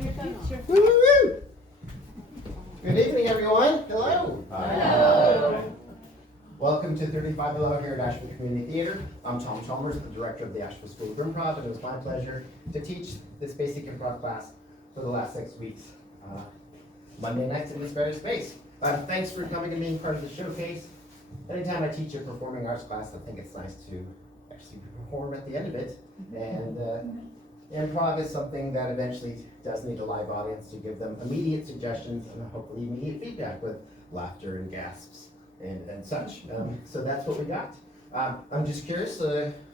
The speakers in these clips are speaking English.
Woo, woo, woo. Good evening, everyone. Hello. Hello. Welcome to 35 Below here at Asheville Community Theater. I'm Tom Chalmers, the director of the Asheville School of Improv, and it was my pleasure to teach this basic improv class for the last 6 weeks, Monday nights in this very space. Thanks for coming and being part of the showcase. Anytime I teach a performing arts class, I think it's nice to actually perform at the end of it. And improv is something that eventually does need a live audience to give them immediate suggestions and hopefully immediate feedback with laughter and gasps and such. So that's what we got. I'm just curious,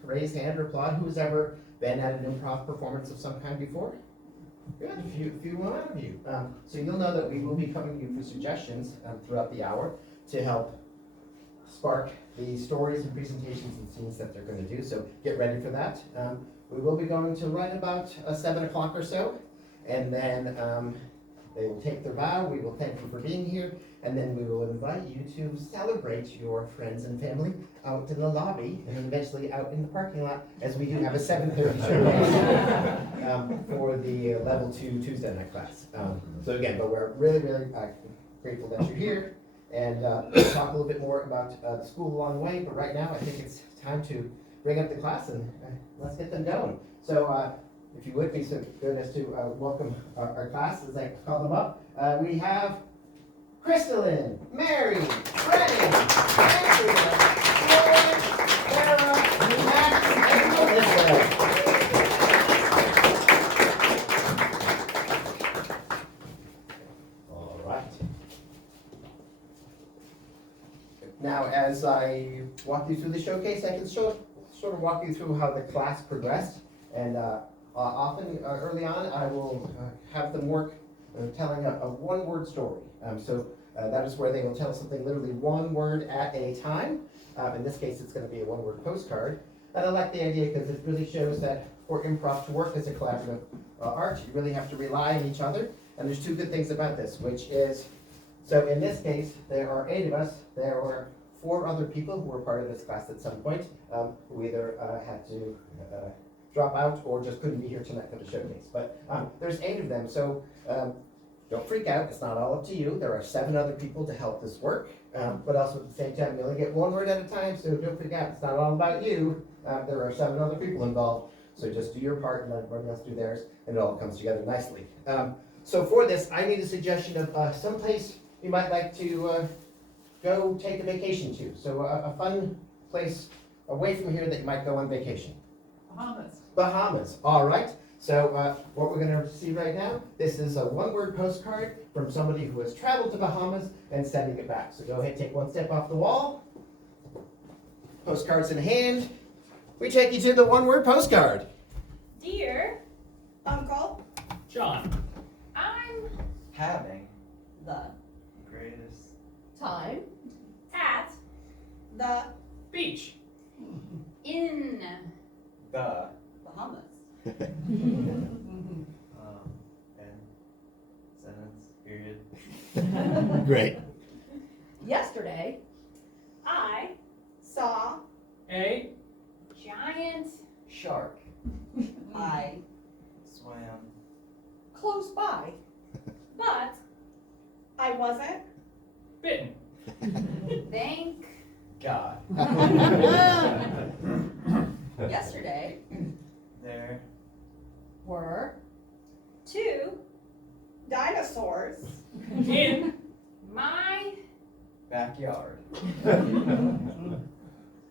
raise hand or applaud who's ever been at an improv performance of some kind before? Good, a few of you. So you'll know that we will be coming to you for suggestions throughout the hour to help spark the stories and presentations and scenes that they're going to do. So get ready for that. We will be going to right about 7 o'clock or so, and then they will take their bow. We will thank you for being here, and then we will invite you to celebrate your friends and family out in the lobby and eventually out in the parking lot, as we do have a 7:30 show for the level 2 Tuesday night class. So again, but we're really, really grateful that you're here, and we'll talk a little bit more about the school along the way, but right now I think it's time to bring up the class and let's get them going. So if you would be so good as to welcome our class as I call them up. We have Kristalyn, Mary, Brennen, Andrea, Farah, Max, and Melissa. All right. Now, as I walk you through the showcase, I can sort of walk you through how the class progressed. And often early on, I will have them work telling a one-word story. So that is where they will tell something literally one word at a time. In this case, it's going to be a one-word postcard. And I like the idea because it really shows that for improv to work as a collaborative art, you really have to rely on each other. And there's two good things about this, which is, so in this case, there are 8 of us. There were 4 other people who were part of this class at some point, who either had to drop out or just couldn't be here tonight for the showcase. But there's 8 of them, so don't freak out. It's not all up to you. There are 7 other people to help this work, but also at the same time, you only get one word at a time, so don't freak out. It's not all about you. There are 7 other people involved, so just do your part and let everybody else do theirs, and it all comes together nicely. So for this, I need a suggestion of someplace you might like to go take a vacation to. So a fun place away from here that you might go on vacation. Bahamas. All right. So what we're going to see right now, this is a one-word postcard from somebody who has traveled to Bahamas and sending it back. So go ahead, take one step off the wall. Postcards in hand. We take you to the one-word postcard. Dear Uncle John, I'm having the greatest time at the beach, in the Bahamas. and sentence period Great. Yesterday I saw a giant shark I swam close by. but I wasn't bitten, thank God yesterday there were 2 dinosaurs in my backyard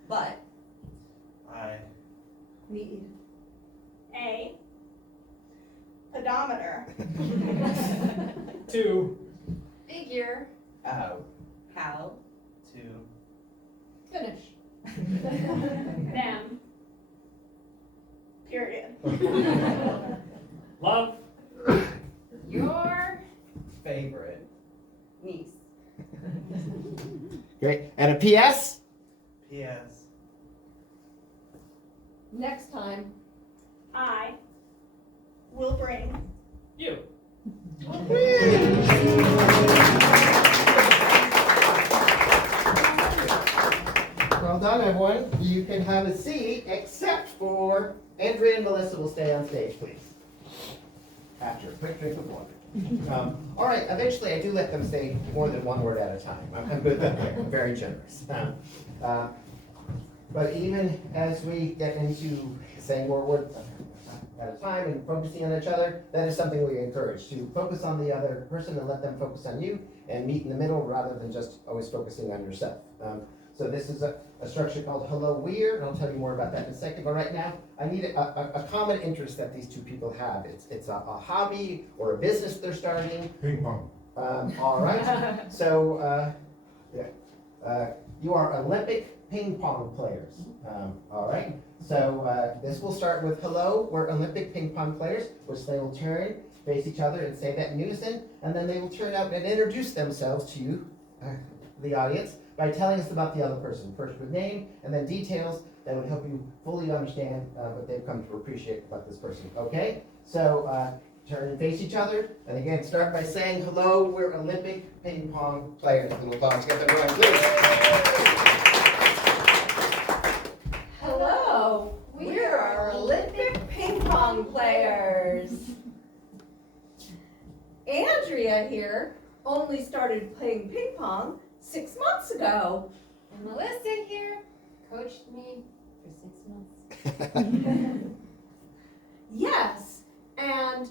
but I need a pedometer to figure out how to finish them period. love your favorite Niece. Great. And a PS? P.S. Next time I will bring you. Well done, everyone. You can have a seat, except for Andrea and Melissa will stay on stage, please. after a quick drink of water. All right, eventually I do let them say more than one word at a time. I'm good that way. I'm very generous. But even as we get into saying more words at a time and focusing on each other, that is something we encourage, to focus on the other person and let them focus on you and meet in the middle rather than just always focusing on yourself. So this is a structure called Hello We're, and I'll tell you more about that in a second. But right now, I need a common interest that these two people have. It's a hobby or a business they're starting. Ping pong. All right. So you are Olympic ping pong players. All right. So this will start with hello. We're Olympic ping pong players, which they will turn, face each other, and say that in unison, and then they will turn out and introduce themselves to you, the audience, by telling us about the other person, first with name and then details that would help you fully understand what they've come to appreciate about this person. Okay? So turn and face each other, and again, start by saying, hello, we're Olympic ping pong players. A little applause, get them going, please. Hello, we are Olympic ping pong players. Andrea here only started playing ping pong 6 months ago. And Melissa here coached me for 6 months. Yes, and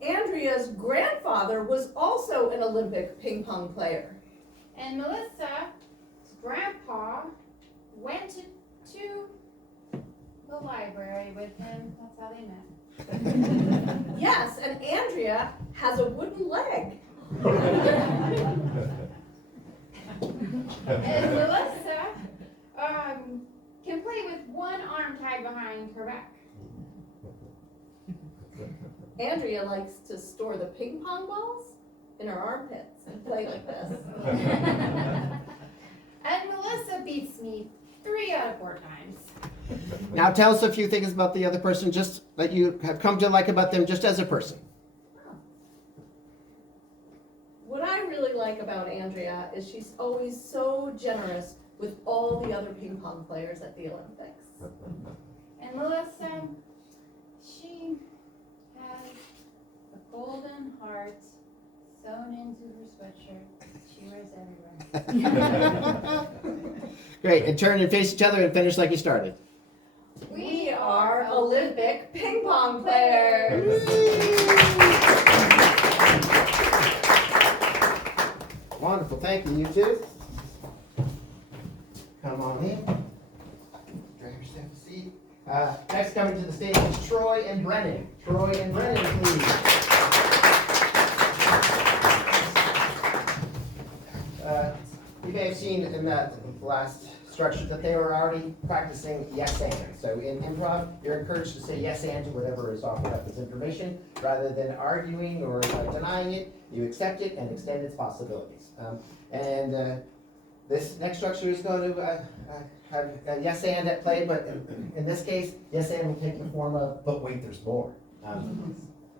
Andrea's grandfather was also an Olympic ping pong player. And Melissa's grandpa went to the library with him. That's how they met. Yes, and Andrea has a wooden leg. And Melissa can play with one arm tied behind her back. Andrea likes to store the ping pong balls in her armpits and play like this. And Melissa beats me 3 out of 4 times. Now tell us a few things about the other person, just that you have come to like about them just as a person. What I really like about Andrea is she's always so generous with all the other ping pong players at the Olympics. And Melissa, she has a golden heart sewn into her sweatshirt. She wears everywhere. Great, and turn and face each other and finish like you started. We are Olympic ping pong players. Wonderful, thank you, you two. Come on in. Grab yourself a seat. Next coming to the stage is Troy and Brennen. Troy and Brennen, please. You may have seen in that last structure that they were already practicing yes and. So in improv, you're encouraged to say yes and to whatever is offered up as information. Rather than arguing or denying it, you accept it and extend its possibilities. This next structure is going to have a yes and at play, but in this case, yes and will take the form of, but wait, there's more.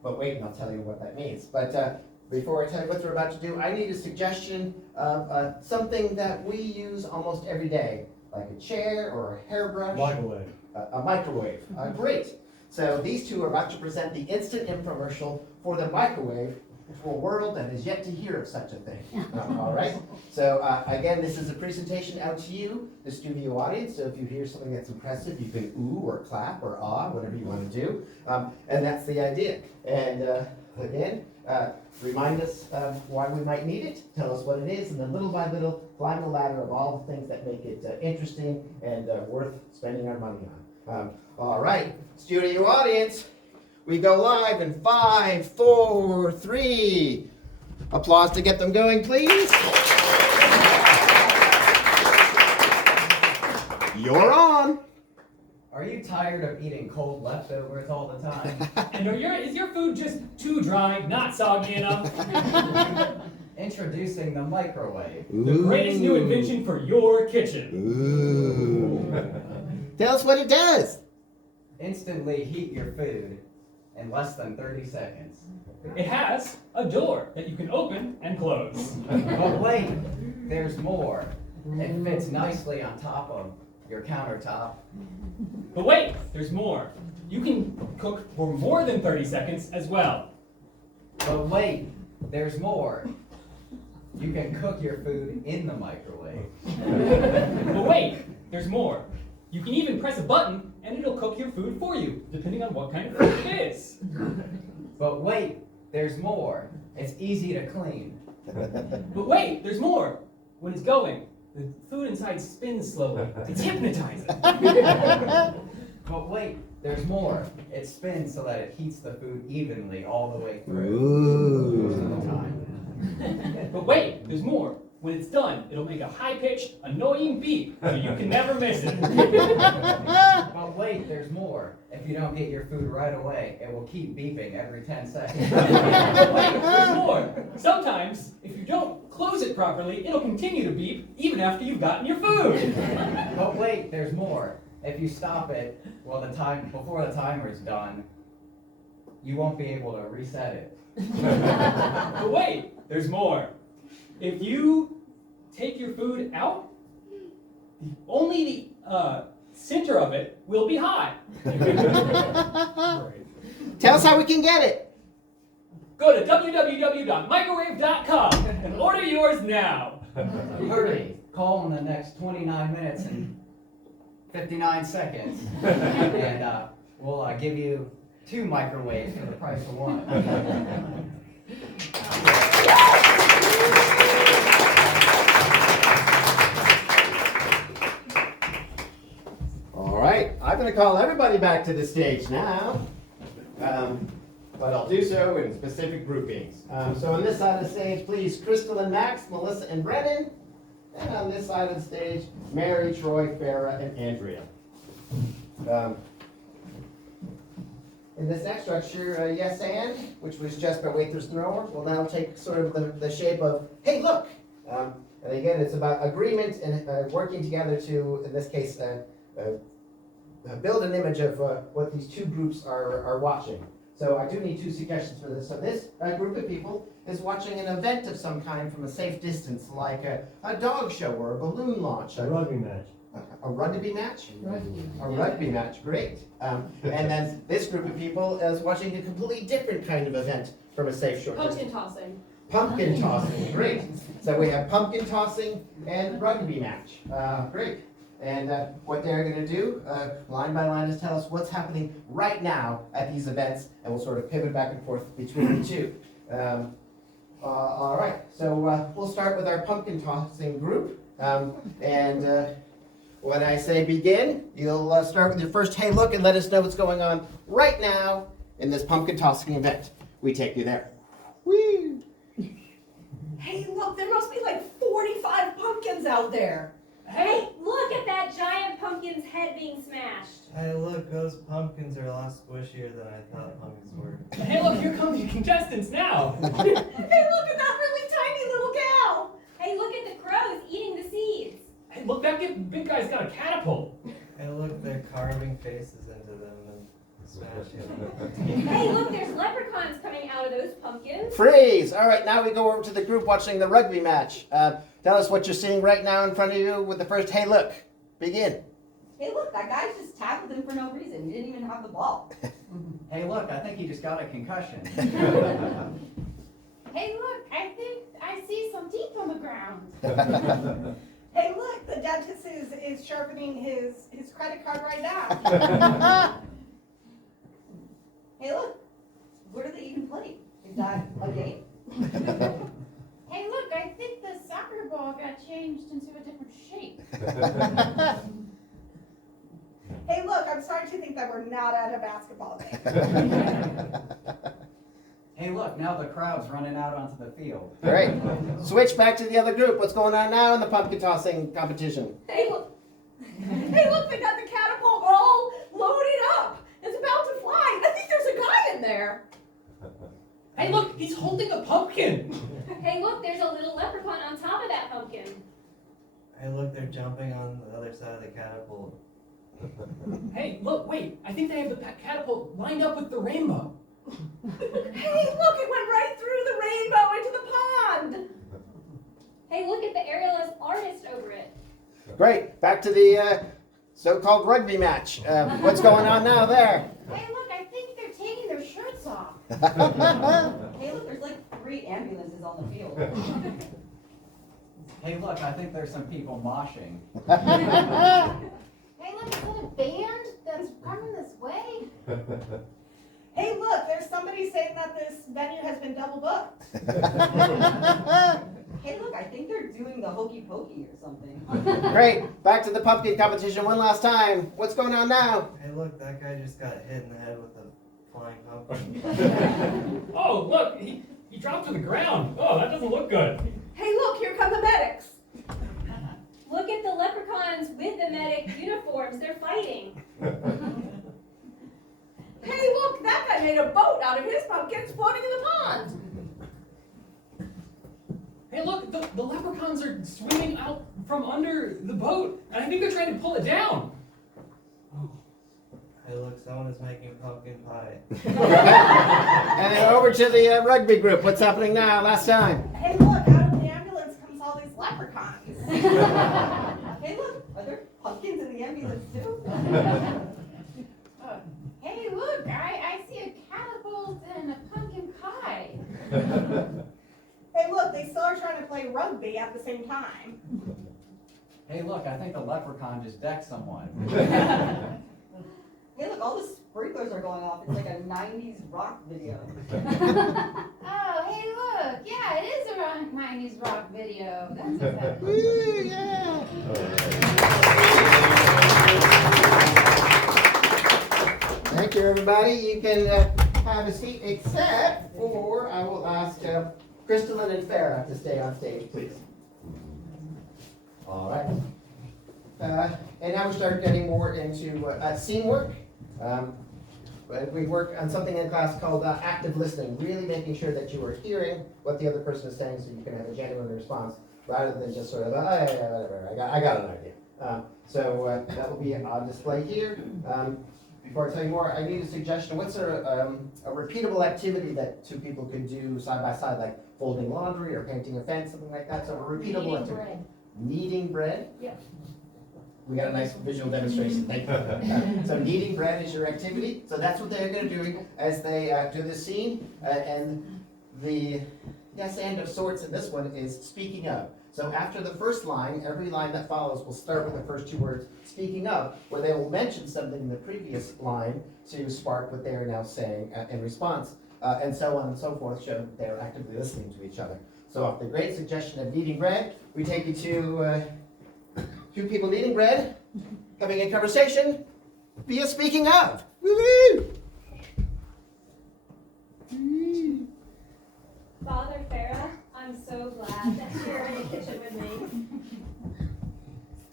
But wait, and I'll tell you what that means. But before I tell you what we're about to do, I need a suggestion of something that we use almost every day, like a chair or a hairbrush. Microwave. A microwave. Great. So these two are about to present the instant infomercial for the microwave for a world that is yet to hear of such a thing. All right? So again, this is a presentation out to you, the studio audience. So if you hear something that's impressive, you can ooh or clap or ah, whatever you want to do. And that's the idea. And again, remind us why we might need it, tell us what it is, and then little by little climb the ladder of all the things that make it interesting and worth spending our money on. All right, studio audience, we go live in 5, 4, 3. Applause to get them going, please. You're on. Are you tired of eating cold leftovers all the time? And is your food just too dry, not soggy enough? Introducing the microwave. The greatest new invention for your kitchen. Ooh. Tell us what it does. Instantly heat your food in less than 30 seconds. It has a door that you can open and close. But wait, there's more. It fits nicely on top of your countertop. But wait, there's more. you can cook for more than 30 seconds as well. But wait, there's more. You can cook your food in the microwave. But wait, there's more. You can even press a button and it'll cook your food for you, depending on what kind of food it is. But wait, there's more. It's easy to clean. But wait, there's more. When it's going, the food inside spins slowly. It's hypnotizing. But wait, there's more. It spins so that it heats the food evenly all the way through. Most of the time. But wait, there's more. When it's done, it'll make a high-pitched, annoying beep, so you can never miss it. But wait, there's more. If you don't get your food right away, it will keep beeping every 10 seconds. But wait, there's more. Sometimes, if you don't close it properly, it'll continue to beep even after you've gotten your food. But wait, there's more. If you stop it, before the timer's done, you won't be able to reset it. But wait, there's more. If you take your food out, only the center of it will be hot. Tell us how we can get it. Go to www.microwave.com and order yours now. Hurry, call in the next 29 minutes and 59 seconds. And we'll give you 2 microwaves for the price of 1. All right, I'm going to call everybody back to the stage now, but I'll do so in specific groupings. So on this side of the stage, please, Kristalyn, Max, Melissa, and Brennen. And on this side of the stage, Mary, Troy, Farah, and Andrea. In this next structure, yes and, which was just by Waiters Thrower, will now take sort of the shape of, hey, look! And again, it's about agreement and working together to, in this case, build an image of what these two groups are watching. So I do need 2 suggestions for this. So this group of people is watching an event of some kind from a safe distance, like a dog show or a balloon launch. A rugby match. A rugby match? Rugby. A rugby match, great. And then this group of people is watching a completely different kind of event from a safe short distance. Pumpkin tossing. Pumpkin tossing, great. So we have pumpkin tossing and rugby match, great. And what they're going to do, line by line, is tell us what's happening right now at these events, and we'll sort of pivot back and forth between the two. All right, so we'll start with our pumpkin tossing group. When I say begin, you'll start with your first hey look and let us know what's going on right now in this pumpkin tossing event. We take you there. Woo! Hey, look, there must be like 45 pumpkins out there. Hey, look at that giant pumpkin's head being smashed. Hey, look, those pumpkins are a lot squishier than I thought pumpkins were. Hey, look, here come the contestants now. Hey, look at that really tiny little gal. Hey, look at the crows eating the seeds. Hey, look, that big guy's got a catapult. Hey, look, they're carving faces into them and smashing them. Hey, look, there's leprechauns coming out of those pumpkins. Freeze! All right, now we go over to the group watching the rugby match. Tell us what you're seeing right now in front of you with the first hey look. Begin. Hey, look, that guy just tackled him for no reason. He didn't even have the ball. Hey, look, I think he just got a concussion. Hey, look, I think I see some teeth on the ground. Hey, look, the dentist is sharpening his credit card right now. Hey, look, what are they even playing? Is that a game? Hey, look, I think the soccer ball got changed into a different shape. Hey, look, I'm starting to think that we're not at a basketball game. Hey, look, now the crowd's running out onto the field. Great. Switch back to the other group. What's going on now in the pumpkin tossing competition? Hey, look. Hey, look, they got the catapult all loaded up. It's about to fly. I think there's a guy in there. Hey, look, he's holding a pumpkin. Hey, look, there's a little leprechaun on top of that pumpkin. Hey, look, they're jumping on the other side of the catapult. Hey, look, wait, I think they have the catapult lined up with the rainbow. Hey, look, it went right through the rainbow into the pond. Hey, look at the aerialist artist over it. Great. Back to the so-called rugby match. What's going on now there? Hey, look, I think they're taking their shirts off. Hey, look, there's like 3 ambulances on the field. Hey, look, I think there's some people moshing. Hey, look, is that a band that's coming this way? Hey, look, there's somebody saying that this venue has been double booked. Hey, look, I think they're doing the hokey pokey or something. Great. Back to the pumpkin competition one last time. What's going on now? Hey, look, that guy just got hit in the head with a flying pumpkin. Oh, look, he dropped to the ground. Oh, that doesn't look good. Hey, look, here come the medics. Look at the leprechauns with the medic uniforms. They're fighting. Hey, look, that guy made a boat out of his pumpkins floating in the pond. Hey, look, the leprechauns are swimming out from under the boat, and I think they're trying to pull it down. Hey, look, someone is making pumpkin pie. And then over to the rugby group. What's happening now? Last time. Hey, look, out of the ambulance comes all these leprechauns. Hey, look, are there pumpkins in the ambulance too? Hey, look, I see a catapult and a pumpkin pie. Hey, look, they still are trying to play rugby at the same time. Hey, look, I think the leprechaun just decked someone. Hey, look, all the sprinklers are going off. It's like a 90s rock video. Oh, hey, look, yeah, it is a 90s rock video. That's what's happening. Woo, yeah. Thank you, everybody. You can have a seat, except for I will ask Kristalyn and Farah to stay on stage, please. All right. And now we start getting more into scene work. We work on something in class called active listening, really making sure that you are hearing what the other person is saying so you can have a genuine response rather than just sort of, oh, yeah, whatever, I got an idea. So that will be on display here. Before I tell you more, I need a suggestion. What's a repeatable activity that 2 people could do side by side, like folding laundry or painting a fence, something like that? So a repeatable activity. Bread. Kneading bread? Yep. We got a nice visual demonstration. Thank you. So kneading bread is your activity. So that's what they're going to do as they do this scene. And the yes and of sorts in this one is speaking of. So after the first line, every line that follows will start with the first 2 words, speaking of, where they will mention something in the previous line to spark what they are now saying in response, and so on and so forth, show that they're actively listening to each other. So off the great suggestion of kneading bread, we take you to 2 people kneading bread, having a conversation via speaking of. Woo-hoo! Father Farah, I'm so glad that you're in the kitchen with me.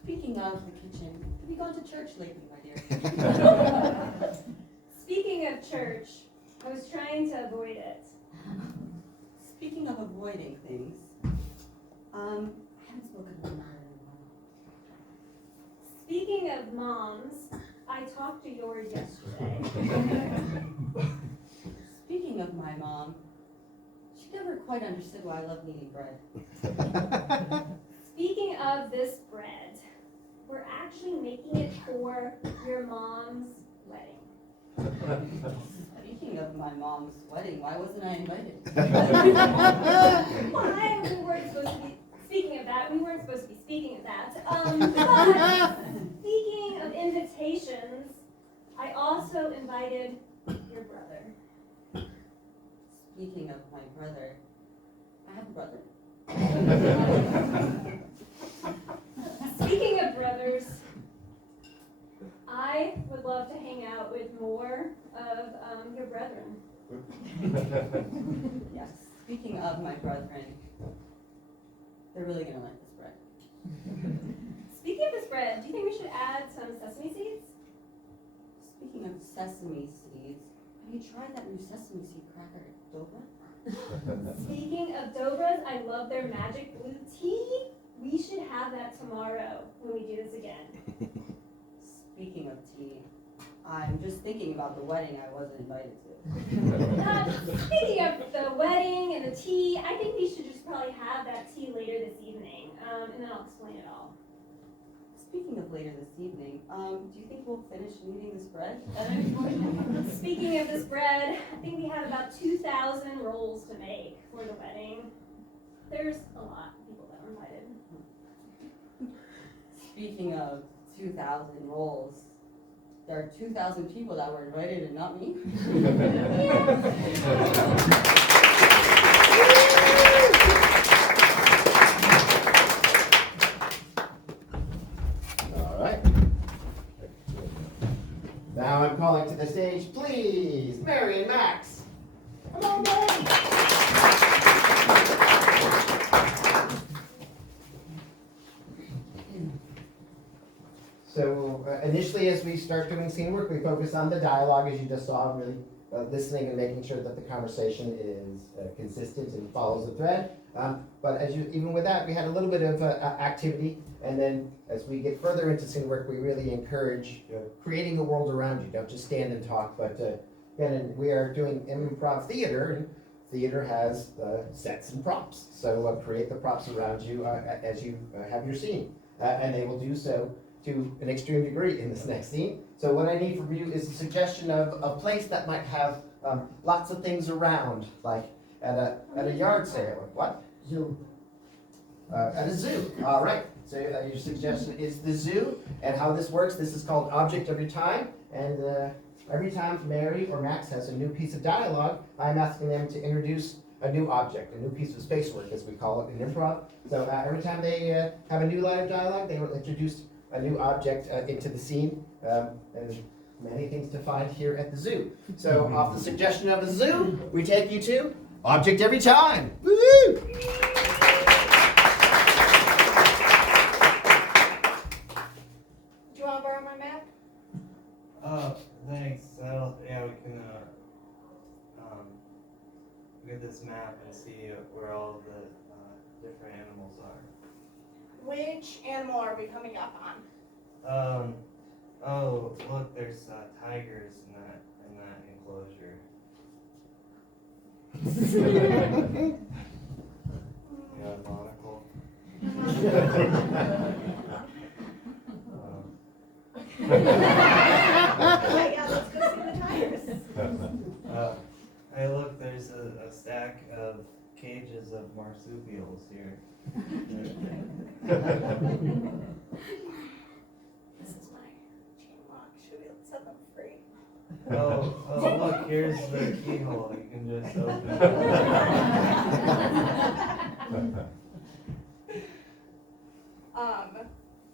Speaking of the kitchen, have you gone to church lately, my dear? Speaking of church, I was trying to avoid it. Speaking of avoiding things, I haven't spoken to my mother in a while. Speaking of moms, I talked to yours yesterday. Speaking of my mom, she never quite understood why I love kneading bread. Speaking of this bread, we're actually making it for your mom's wedding. Speaking of my mom's wedding, why wasn't I invited? We weren't supposed to be speaking of that. We weren't supposed to be speaking of that. But speaking of invitations, I also invited your brother. Speaking of my brother, I have a brother. Speaking of brothers, I would love to hang out with more of your brethren. Yes. Speaking of my brethren, they're really gonna like this bread. Speaking of this bread, do you think we should add some sesame seeds? Speaking of sesame seeds, have you tried that new sesame seed cracker, Dobra? Speaking of Dobras, I love their magic blue tea. We should have that tomorrow when we do this again. Speaking of tea, I'm just thinking about the wedding I wasn't invited to. Speaking of the wedding and the tea, I think we should just probably have that tea later this evening, and then I'll explain it all. speaking of later this evening, do you think we'll finish kneading this bread at any point? Speaking of this bread, I think we have about 2,000 rolls to make for the wedding. There's a lot of people that are invited. Speaking of 2,000 rolls, there are 2,000 people that were invited and not me. All right. Now I'm calling to the stage, please, Mary and Max. Come on, Mary. So initially, as we start doing scene work, we focus on the dialogue, as you just saw, really listening and making sure that the conversation is consistent and follows the thread. But even with that, we had a little bit of activity, and then as we get further into scene work, we really encourage creating a world around you. Don't just stand and talk, but again, we are doing improv theater, and theater has sets and props. So create the props around you as you have your scene, and they will do so to an extreme degree in this next scene. So what I need from you is a suggestion of a place that might have lots of things around, like at a yard sale. What? Zoo. At a zoo. All right. So your suggestion is the zoo, and how this works. This is called Object Every Time, and every time Mary or Max has a new piece of dialogue, I'm asking them to introduce a new object, a new piece of space work, as we call it in improv. So every time they have a new line of dialogue, they will introduce a new object into the scene, and many things to find here at the zoo. So off the suggestion of the zoo, we take you to Object Every Time. Woo-hoo! Do you want to borrow my map? Thanks. Yeah, we can look at this map and see where all the different animals are. Which animal are we coming up on? Oh, look, there's tigers in that enclosure. You got a monocle? Yeah, let's go see the tigers. Hey, look, there's a stack of cages of marsupials here. This is my chain lock. Should we set them free? Oh, look, here's the keyhole. You can just open it.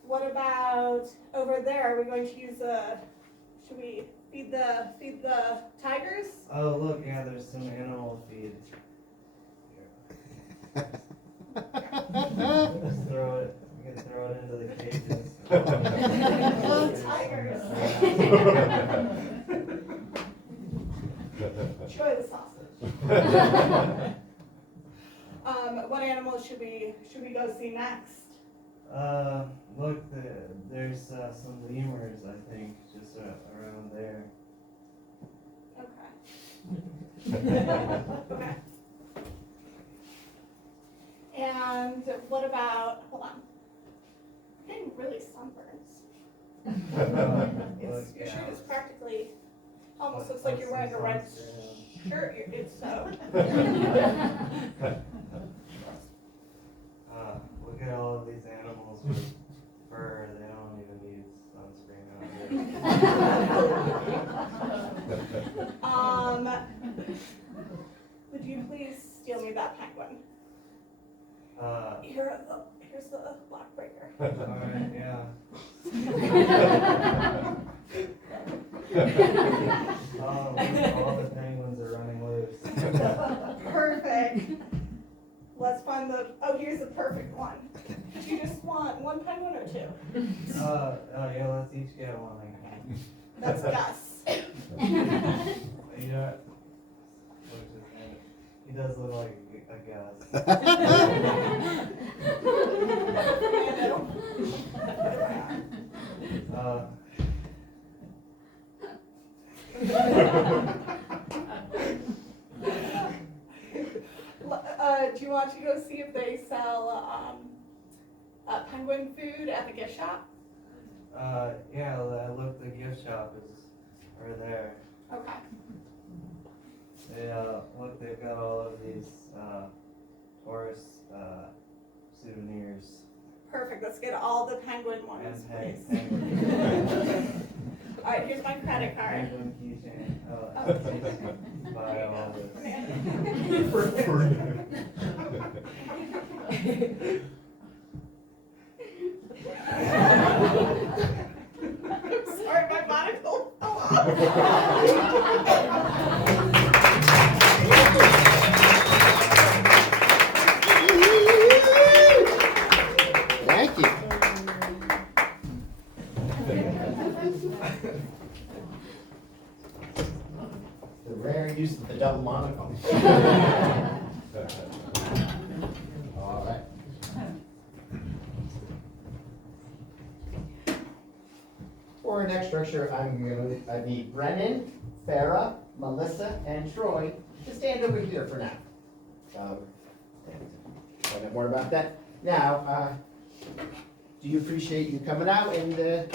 What about over there? Are we going to use should we feed the tigers? Oh, look, yeah, there's some animal feed. Just throw it. You can throw it into the cages. Oh, tigers. Enjoy the sausage. What animals should we go see next? Look, there's some lemurs, I think, just around there. Okay. Okay. And what about, hold on. I'm getting really sunburns. Your shirt is practically, almost looks like you're wearing a red shirt. It's so. Look at all of these animals with fur. They don't even need sunscreen out here. Would you please steal me that penguin? Here's the block breaker. Alright, yeah. Oh, look, all the penguins are running loose. Perfect. Let's find here's the perfect one. Do you just want one penguin or two? Yeah, let's each get one. That's Gus. You know what? He does look like a Gus. Do you want to go see if they sell penguin food at the gift shop? Yeah, look, the gift shop is right there. Okay. Look, they've got all of these, tourist, souvenirs. Perfect. Let's get all the penguin ones, And please. All right, here's my credit card. penguin keychain. Oh, buy all this. I'm sorry, my monocle fell off. Thank you. The rare use of the double monocle. All right. For our next structure, I need Brennen, Farah, Melissa, and Troy to stand over here for now. Find out more about that. Now, do you appreciate you coming out and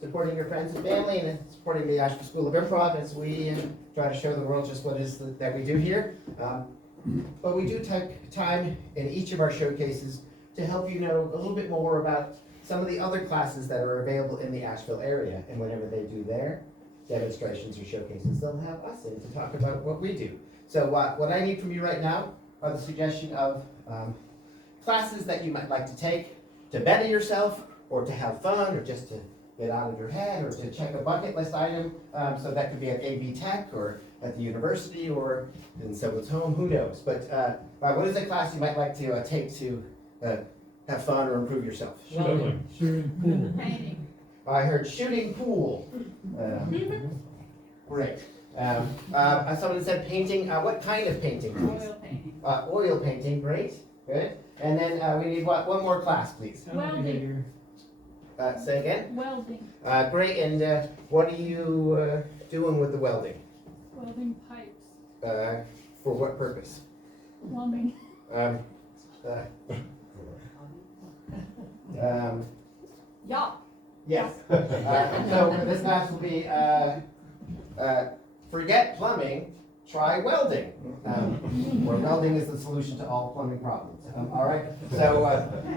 supporting your friends and family and supporting the Asheville School of Improv as we try to show the world just what it is that we do here? But we do take time in each of our showcases to help you know a little bit more about some of the other classes that are available in the Asheville area. And whenever they do their demonstrations or showcases, they'll have us in to talk about what we do. So what I need from you right now are the suggestion of classes that you might like to take to better yourself, or to have fun, or just to get out of your head, or to check a bucket list item. So that could be at AV Tech, or at the university, or in someone's home, who knows. But what is a class you might like to take to have fun or improve yourself? Painting. I heard shooting pool. Great. Someone said painting. What kind of painting, please? Oil painting. Oil painting, great, good. And then we need one more class, please. Welding. Say again? Welding. Great, and what are you doing with the welding? Welding pipes. For what purpose? Plumbing. Yeah. Yes. So this class will be forget plumbing, try welding. Where welding is the solution to all plumbing problems. All right. So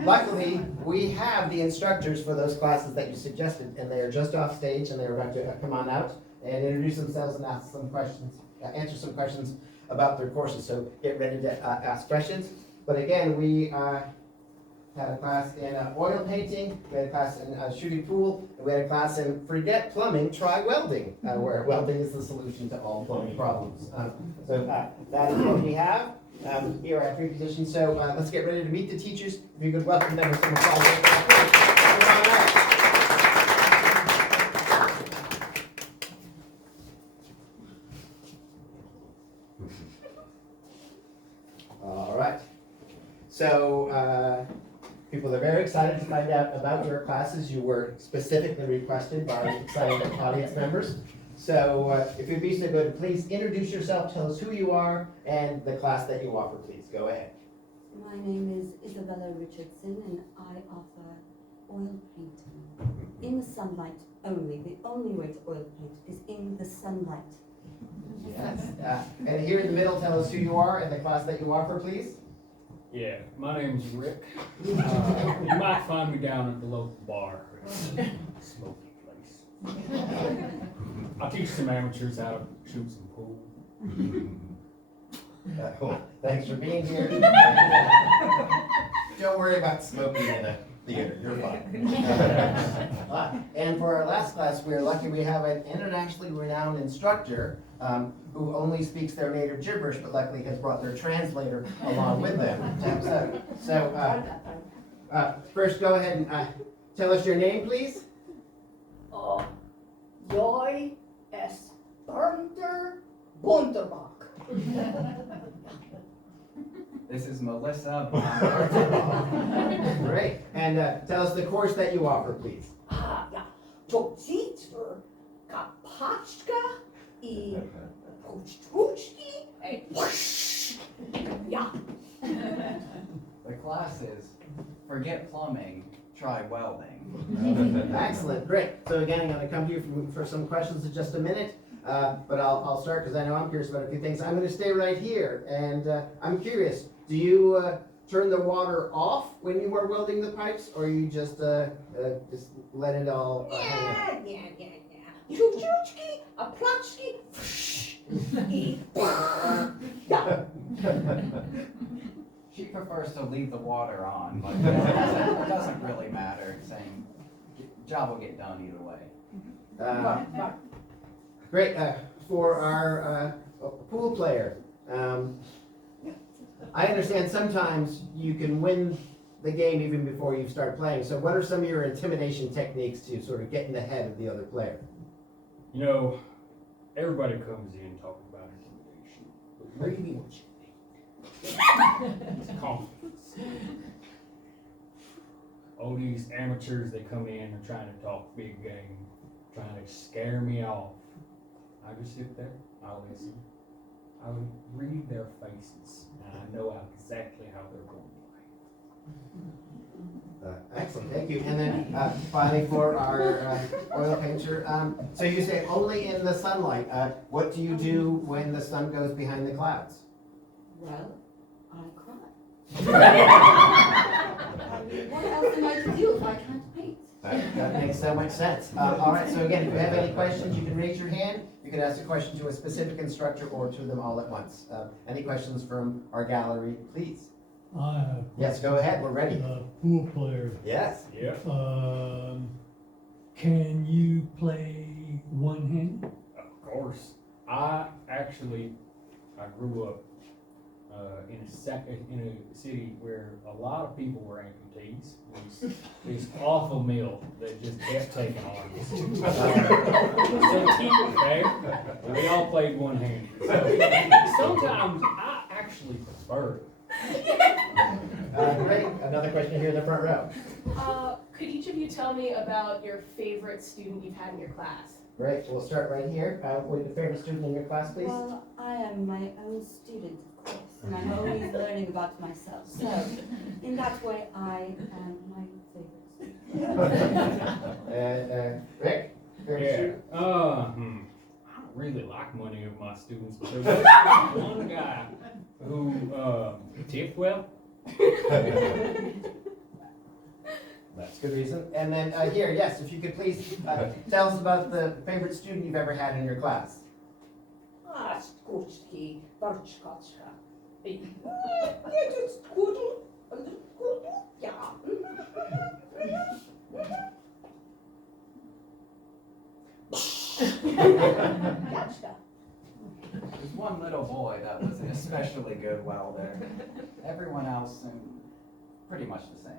luckily we have the instructors for those classes that you suggested, and they are just off stage, and they're about to come on out and introduce themselves and ask some questions, answer some questions about their courses. So get ready to ask questions. But again, we had a class in oil painting, we had a class in shooting pool, and we had a class in forget plumbing, try welding, where welding is the solution to all plumbing problems. So that is what we have here at 3 positions. So let's get ready to meet the teachers. If you could welcome them with some applause. All right. So people are very excited to find out about your classes. You were specifically requested by excited audience members. So if you'd be so good, please introduce yourself, tell us who you are, and the class that you offer, please. Go ahead. My name is Isabella Richardson, and I offer oil painting in the sunlight only. The only way to oil paint is in the sunlight. Yes. And here in the middle, tell us who you are and the class that you offer, please. Yeah, my name's Rick. You might find me down at the local bar. It's a smoky place. I teach some amateurs how to shoot some pool. Cool. Thanks for being here. Don't worry about smoking in the theater. You're fine. And for our last class, we're lucky we have an internationally renowned instructor who only speaks their native gibberish, but luckily has brought their translator along with them. So first, go ahead and tell us your name, please. Joy S. Thunder Bunterbach. This is Melissa. Great. And tell us the course that you offer, please. Ja, to zitver kapachka I puchtuchki The class is forget plumbing, try welding. Excellent, great. So again, I'm gonna come to you for some questions in just a minute, but I'll start because I know I'm curious about a few things. I'm gonna stay right here, and I'm curious, do you turn the water off when you are welding the pipes, or you just let it all hang out? Yeah. Choo-choo-chki, a plotchki, yeah. She prefers to leave the water on, but it doesn't really matter, saying job will get done either way. Great, for our pool player, I understand sometimes you can win the game even before you start playing. So what are some of your intimidation techniques to sort of get in the head of the other player? You know, everybody comes in talking about intimidation, but really what you need is confidence. All these amateurs, they come in and trying to talk big game, trying to scare me off. I just sit there, I listen, I would read their faces, and I know exactly how they're going to play. Excellent, thank you. And then finally for our oil painter, so you say only in the sunlight. What do you do when the sun goes behind the clouds? Well, I cry. I mean, what else am I to do if I can't paint? That makes so much sense. All right, so again, if you have any questions, you can raise your hand. You can ask a question to a specific instructor or to them all at once. Any questions from our gallery, please? I have. Yes, go ahead, we're ready. Pool player. Yes. Yeah. Can you play one hand? Of course. I grew up in a city where a lot of people were amputees. This awful mill that just kept taking arms. So okay, we all played one hand. So sometimes I actually prefer it. Great, another question here in the front row. Could each of you tell me about your favorite student you've had in your class? Great, we'll start right here. What is your favorite student in your class, please? Well, I am my own student, of course, and I'm always learning about myself. So, in that way, I am my favorite student. Rick? Favorite student? I don't really like many of my students, but there was one guy who tipped well. That's a good reason. And then here, yes, if you could please tell us about the favorite student you've ever had in your class. Skutski, barczkocka. There's one little boy that was an especially good welder. Everyone else, pretty much the same.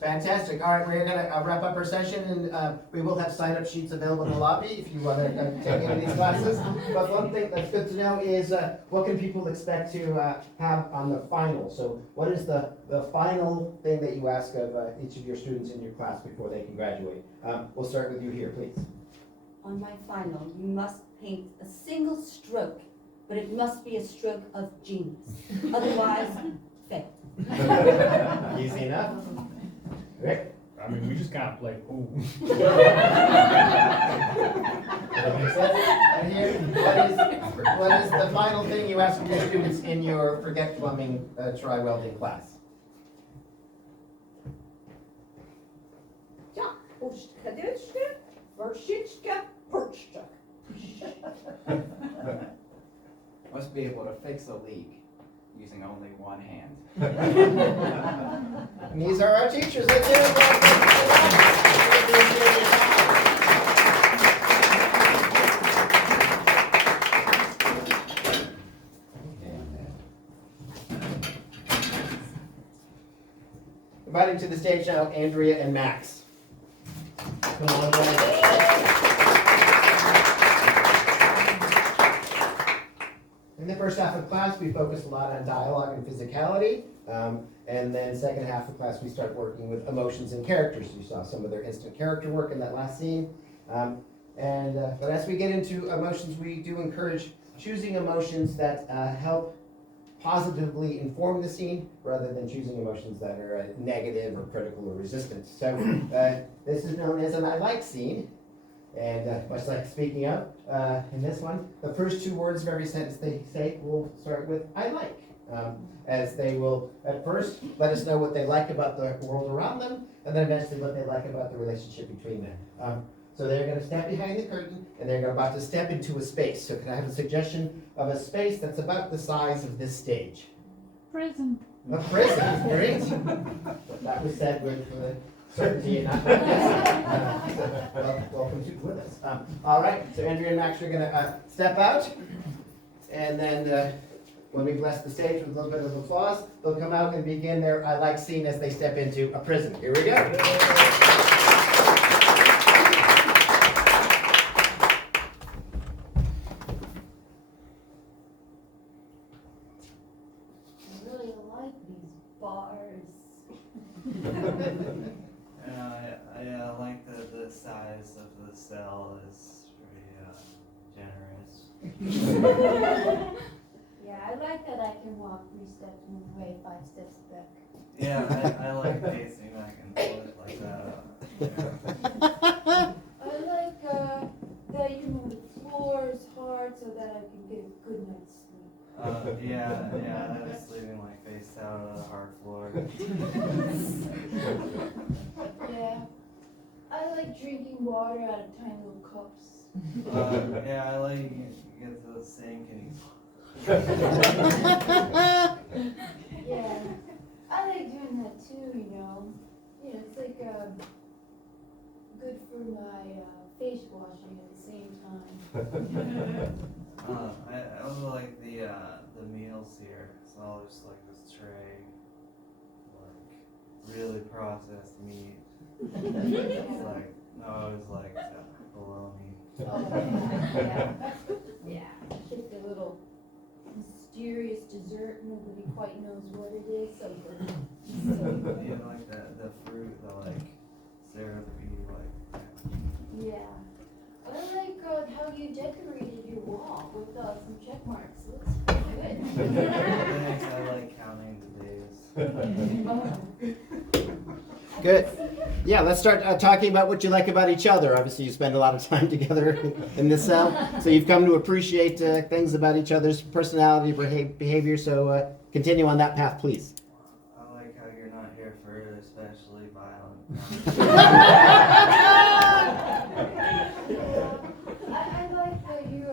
Fantastic. All right, we're going to wrap up our session, and we will have sign-up sheets available in the lobby if you want to take any of these classes. But one thing that's good to know is what can people expect to have on the final? So what is the final thing that you ask of each of your students in your class before they can graduate? We'll start with you here, please. On my final, you must paint a single stroke, but it must be a stroke of genius. Otherwise, fail. Easy enough. Rick? I mean, we just gotta play pool. That makes sense. And here, what is the final thing you ask of your students in your Forget Plumbing Try Welding class? Ja, uszkadeczka, warszyczka, porczka. Must be able to fix a leak using only one hand. And these are our teachers. Let's give Inviting to the stage now Andrea and Max. Come on, in the first half of class, we focus a lot on dialogue and physicality. And then second half of class, we start working with emotions and characters. You saw some of their instant character work in that last scene. But as we get into emotions, we do encourage choosing emotions that help positively inform the scene rather than choosing emotions that are negative or critical or resistant. So this is known as an I like scene. And much like speaking of, in this one, the first two words of every sentence they say will start with I like. As they will at first let us know what they like about the world around them, and then eventually what they like about the relationship between them. So they're going to step behind the curtain, and they're about to step into a space. So can I have a suggestion of a space that's about the size of this stage? Prison. A prison, great. That was said with certainty and not guessing. Welcome to with us. All right, so Andrea and Max are going to step out, and then when we bless the stage with a little bit of applause, they'll come out and begin their I like scene as they step into a prison. Here we go. I really like these bars. I like the size of the cell is pretty generous. Yeah, I like that I can walk 3 steps one way, 5 steps back. Yeah, I like pacing back and forth like that. I like that the floor is hard so that I can get a good night's sleep. Yeah, I was sleeping like face out on the hard floor. Yeah. I like drinking water out of tiny little cups. Yeah, I like you get to the sink and Yeah. I like doing that too, you know. Yeah, it's like good for my face washing at the same time. I also like the meals here. It's all just like this tray, like really processed meat. It's like it's like bologna. Yeah. Yeah. Just a little mysterious dessert. Nobody quite knows what it is. Something. Yeah, like the fruit, the like syrupy, like. Yeah. I like how you decorated your wall with some check marks. Looks pretty good. Thanks, I like counting the days. Good. Yeah, let's start talking about what you like about each other. Obviously, you spend a lot of time together in this cell, so you've come to appreciate things about each other's personality, behavior. So continue on that path, please. I like how you're not here for especially violent. I like that you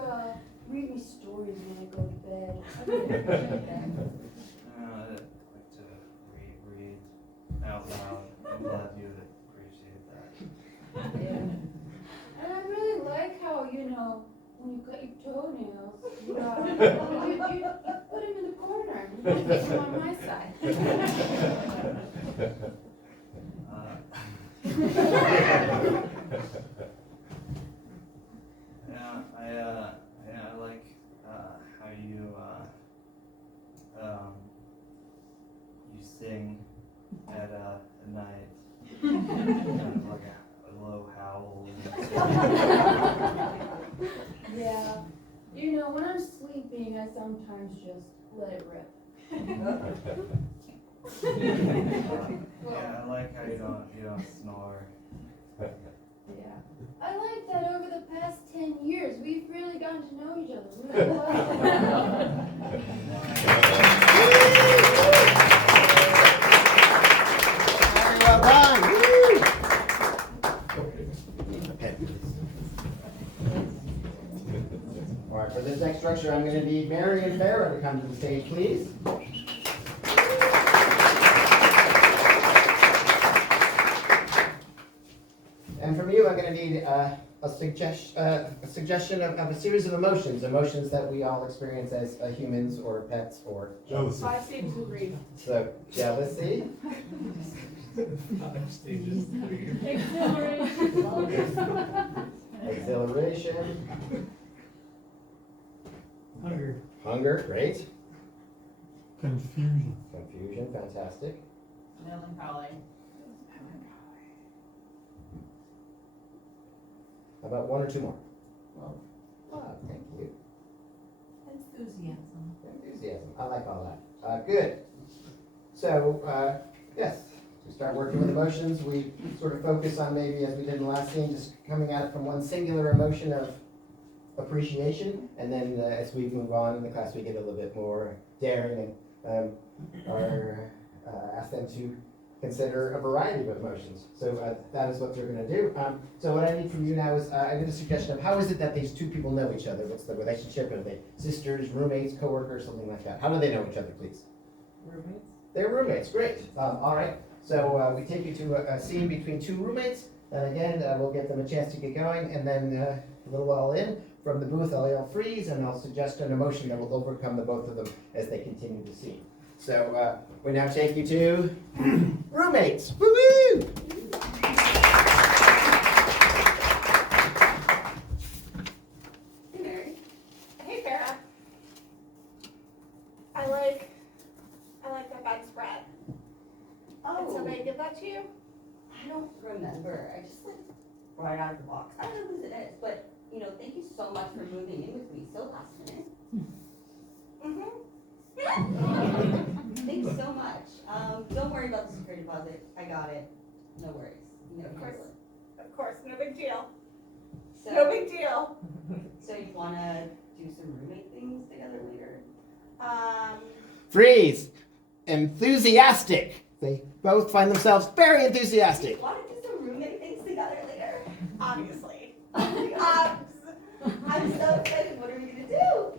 read me stories when I go to bed. I really appreciate that. I like to read out loud. I'm glad you would appreciate that. Yeah. And I really like how, when you cut your toenails, you put them in the corner. You don't put them on my side. I like how you you sing at night, kind of like a low howl. Yeah. When I'm sleeping, I sometimes just let it rip. Yeah, I like how you don't snore. Yeah. I like that over the past 10 years, we've really gotten to know each other really well. Well done. All right, for this next structure, I'm going to need Mary and Farah to come to the stage, please. And from you, I'm going to need a suggestion of a series of emotions that we all experience as humans or pets or Jealousy. 5 stages of grief. So, jealousy, 5 stages. exhilaration, Hunger. hunger, great, Confusion. confusion, fantastic, Melancholy. how about one or two more? Love, thank you. Enthusiasm. Enthusiasm. enthusiasm. I like all that. Good. So, yes, we start working with emotions. We sort of focus on maybe, as we did in the last scene, just coming at it from one singular emotion of appreciation. And then as we move on in the class, we get a little bit more daring and ask them to consider a variety of emotions. So that is what they're going to do. So what I need from you now is I need a suggestion of how is it that these two people know each other? What's the relationship? Are they sisters, roommates, coworkers, something like that? How do they know each other, please? Roommates? They're roommates. Great. All right. So we take you to a scene between two roommates. And again, we'll give them a chance to get going. And then a little while in, from the booth, I'll yell freeze, and I'll suggest an emotion that will overcome the both of them as they continue the scene. So we now take you to roommates. Woo-woo! Hey, Mary. Hey, Farah. I like that bedspread. Did somebody give that to you? I don't remember. I just brought it out of the box. I don't know whose it is, but thank you so much for moving in with me so last minute. Thanks so much. Don't worry about the security deposit. I got it. No worries. Of course, no big deal. So, No big deal. So you wanna do some roommate things together later? Freeze! Enthusiastic. They both find themselves very enthusiastic. Wanna do some roommate things together later? Obviously. I'm so excited. What are we gonna do?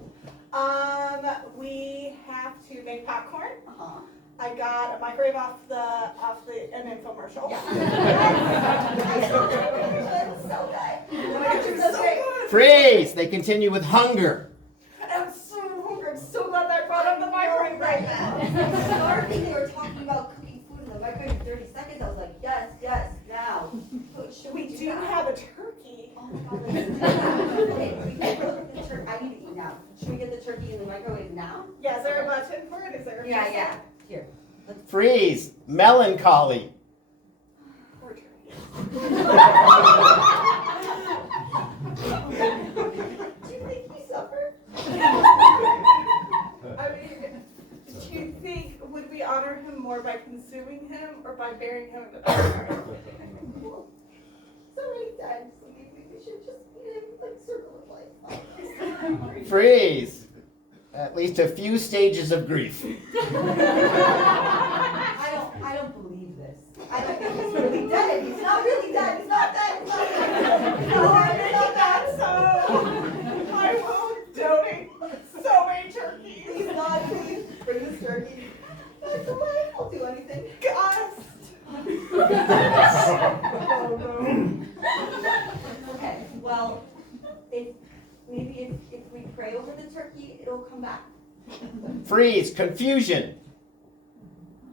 We have to make popcorn. Uh-huh. I got a microwave off an infomercial. Yeah. So good. So good. Freeze! They continue with hunger. I'm so hungry. I'm so glad that I brought up the microwave right now. Starving. They were talking about cooking food in the microwave in 30 seconds. I was like, yes, now. We do have a turkey. Oh my God. Okay, we can look at the turkey. I need to eat now. Should we get the turkey in the microwave now? Yeah, is there a button for it? Is there? Yeah. Here. Freeze! Melancholy. Poor turkey. Do you think he suffered? I mean, do you think, would we honor him more by consuming him or by burying him in the backyard? Well, somebody died, so maybe we should just eat him like circle of life. Freeze! At least a few stages of grief. I don't believe this. I don't think he's really dead. He's not really dead. He's not dead. He's not dead. No, I think that's so. I will donate so many turkeys. He's not. Please bring this turkey back away. I'll do anything. Okay, well, if we pray over the turkey, it'll come back. Freeze! Confusion.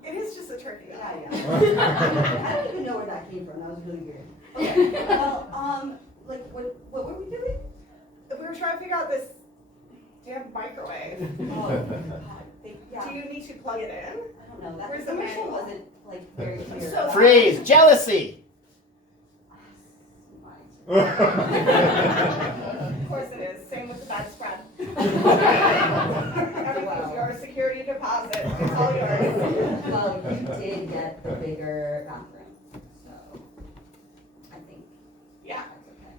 It is just a turkey. Yeah. I don't even know where that came from. That was really weird. Okay, well, what were we doing? We were trying to figure out this damn microwave. Oh, God. Yeah. Do you need to plug it in? I don't know. That Where's the commercial manual? wasn't very clear. So- Freeze! Jealousy. Of course it is. Same with the bedspread. Everything's yours. Security deposit. It's all yours. Well, you did get the bigger bathroom, so I think Yeah. that's okay.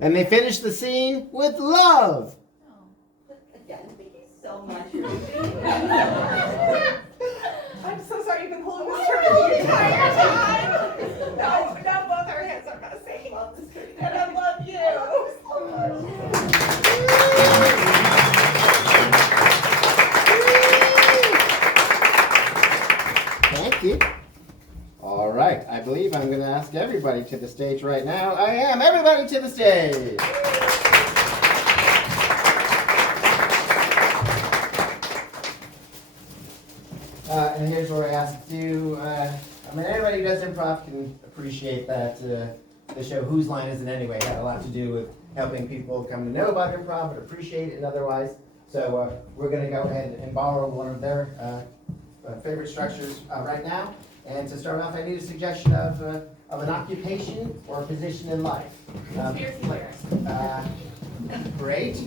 And they finish the scene with love. But again, thank you so much for doing that. I'm so sorry you've been holding this turkey the entire time. Now both our hands are messy. I love this turkey. And I love you so much. Thank you. All right, I believe I'm going to ask everybody to the stage right now. I am. Everybody to the stage. And here's where I ask you, anybody who does improv can appreciate that the show Whose Line Is It Anyway had a lot to do with helping people come to know about improv and appreciate it and otherwise. So we're going to go ahead and borrow one of their favorite structures right now. And to start off, I need a suggestion of an occupation or a position in life. Conspiracy theorist. Great.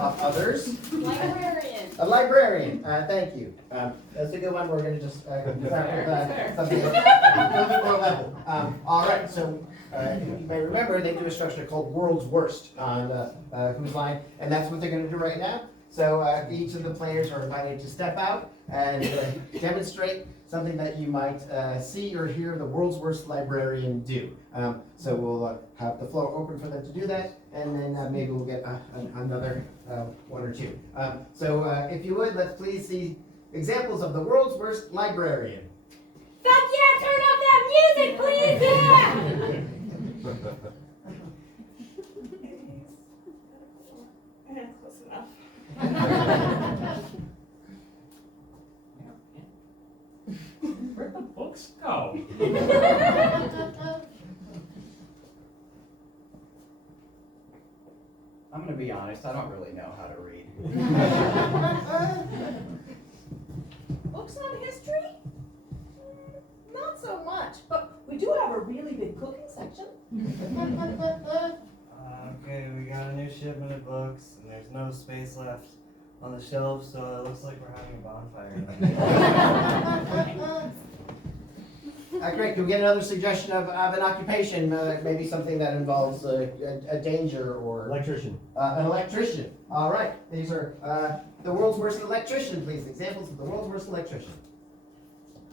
Others? Librarian. A librarian, thank you. That's a good one. We're gonna just start with something a little bit more level. All right, so you may remember they do a structure called World's Worst on Who's Line, and that's what they're gonna do right now. So each of the players are invited to step out and demonstrate something that you might see or hear the world's worst librarian do. So we'll have the floor open for them to do that, and then maybe we'll get another one or two. So if you would, let's please see examples of the world's worst librarian. Fuck yeah, turn up that music, please, yeah! Close enough. Where'd the books go? I'm gonna be honest, I don't really know how to read. Books on history? Not so much, but we do have a really big cooking section. Okay, we got a new shipment of books, and there's no space left on the shelves, so it looks like we're having a bonfire. Great, can we get another suggestion of an occupation, maybe something that involves a danger or... Electrician. An electrician. All right, these are the world's worst electrician, please. Examples of the world's worst electrician.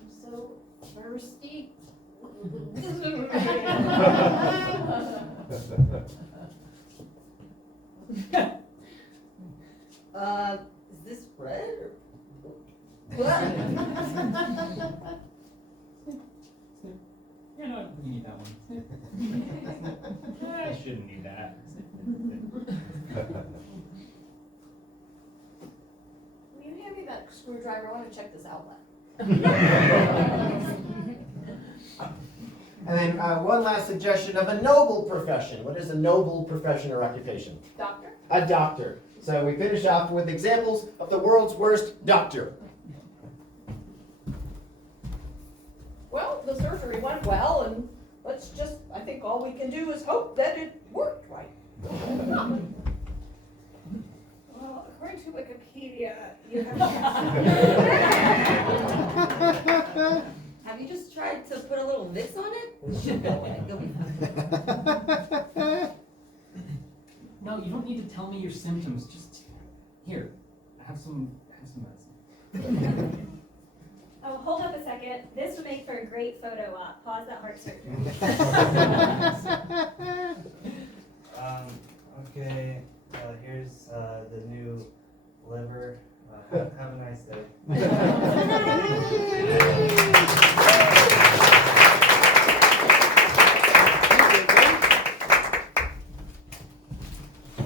I'm so thirsty. Is this bread or? Yeah, no, you need that one. I shouldn't need that. Will you hand me that screwdriver? I want to check this outlet. And then one last suggestion of a noble profession. What is a noble profession or occupation? Doctor? A doctor. So we finish off with examples of the world's worst doctor. Well, the surgery went well, and let's just, I think all we can do is hope that it worked right. Well, according to Wikipedia, you have Have you just tried to put a little Vicks on it? It should go in. You'll be fine. No, you don't need to tell me your symptoms. Just here. Have some medicine. Oh, hold up a second. This would make for a great photo op. Pause that heart surgery. Okay, here's the new liver. Have a nice day.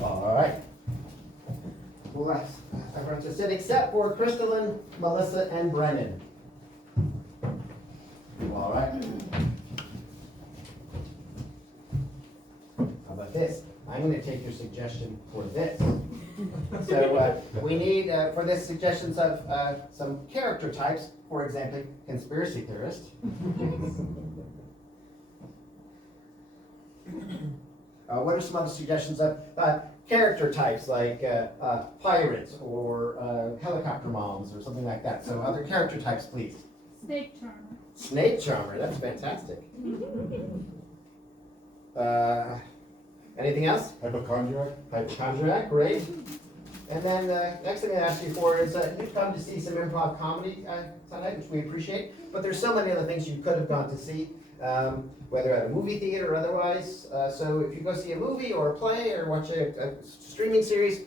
All right. Well, everyone just said except for Kristalyn, Melissa, and Brennen. All right. How about this? I'm going to take your suggestion for this. So we need, for this, suggestions of some character types. For example, conspiracy theorist. What are some other suggestions of character types, like pirates or helicopter moms or something like that? So other character types, please. Snake charmer. Snake charmer, that's fantastic. Anything else? Hypochondriac. Hypochondriac, great. And then the next thing I asked you for is you've come to see some improv comedy tonight, which we appreciate. But there's so many other things you could have gone to see, whether at a movie theater or otherwise. So if you go see a movie or a play or watch a streaming series,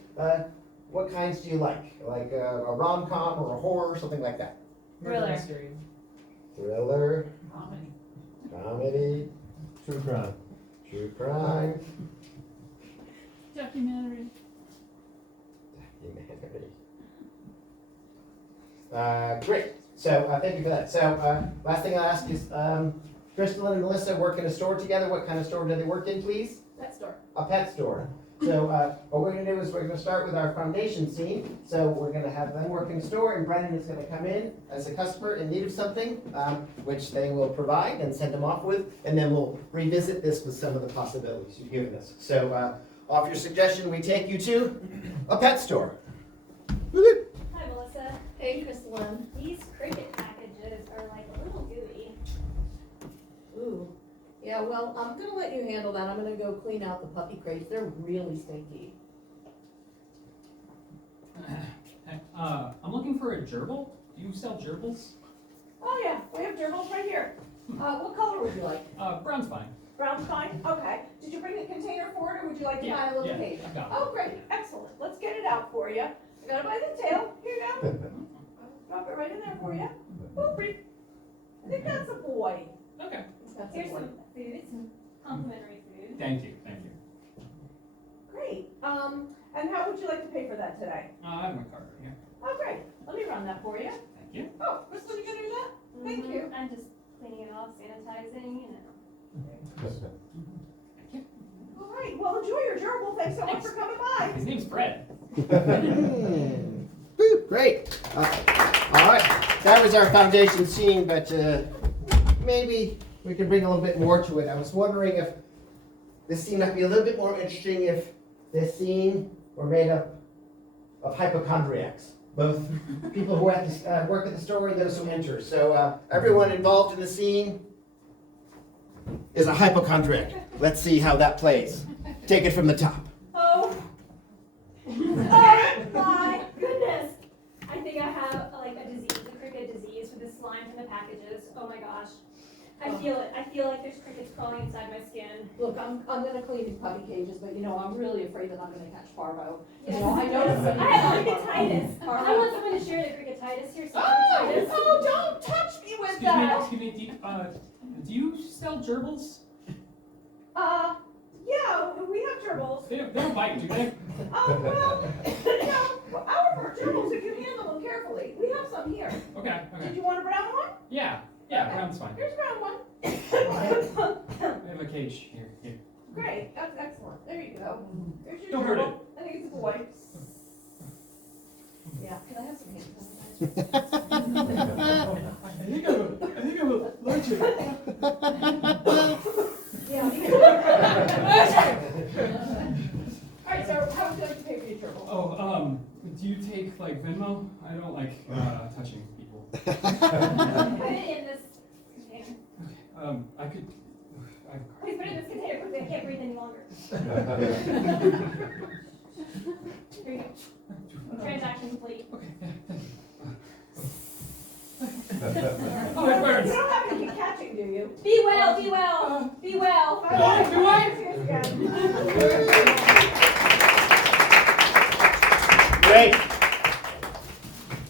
what kinds do you like? Like a rom-com or a horror, something like that? Thriller. Thriller. Comedy. Comedy. True crime. True crime. Documentary. Great. So thank you for that. So last thing I'll ask is, Kristalyn and Melissa work in a store together. What kind of store do they work in, please? Pet store. A pet store. So what we're going to do is we're going to start with our foundation scene. So we're going to have them work in a store, and Brennen is going to come in as a customer in need of something, which they will provide and send them off with, and then we'll revisit this with some of the possibilities you've given us. So off your suggestion, we take you to a pet store. Hi, Hey, Kristalyn. These cricket packages are like a little gooey. Ooh. Yeah, well, I'm gonna let you handle that. I'm gonna go clean out the puppy crates. They're really stinky. I'm looking for a gerbil. Do you sell gerbils? Oh yeah, we have gerbils right here. What color would you like? Brown's fine. Brown's fine? Okay. Did you bring the container for it, or would you like to buy a little cage? I got it. Oh, great, excellent. Let's get it out for you. I got it by the tail. Here you go. Drop it right in there for you. Boop, beep. I think that's a boy. Okay. That's Here's a boy. some food, some complimentary food. Thank you. Thank you. Great. And how would you like to pay for that today? I have my card right here. Oh, great. Let me run that for you. Thank you. Oh, Crystal, you gonna do that? Thank you. I'm just cleaning it off, sanitizing, you know. All right. Well, enjoy your gerbil. Thanks so much for coming by. His name's Fred. Woo, great. All right, that was our foundation scene, but maybe we can bring a little bit more to it. I was wondering if this scene might be a little bit more interesting if this scene were made up of hypochondriacs, both people who have to work at the store and those who enter. So everyone involved in the scene is a hypochondriac. Let's see how that plays. Take it from the top. Oh. Oh my goodness. I think I have like a disease, a cricket disease with the slime from the packages. Oh my gosh. I feel it. I feel like there's crickets crawling inside my skin. Look, I'm gonna clean these puppy cages, but you know, I'm really afraid that I'm gonna catch parvo. Yes. You know, I know I have cricketitis. I want someone to share the cricketitis. Here's some cricketitis. Oh, don't touch me with that. Excuse me. Do you sell gerbils? Yeah, we have gerbils. They don't bite, do they? Oh, well, you know, our gerbils, if you handle them carefully, we have some here. Okay. Did you want a brown one? Yeah, brown's fine. Here's a brown one. I have a cage here. Great, that's excellent. There you go. Here's your Don't hurt gerbil. I think it's a boy. Yeah, can I have some hand I think I'm allergic. Yeah. All right, so how would you like to pay for your gerbil? Oh, do you take like Venmo? I don't like touching people. Put it in this container. I could. Please put it in this container quickly. I can't breathe any longer. Here you go. Transaction complete. Okay. You don't have to keep catching, do you? Be well, be well, be well. Great.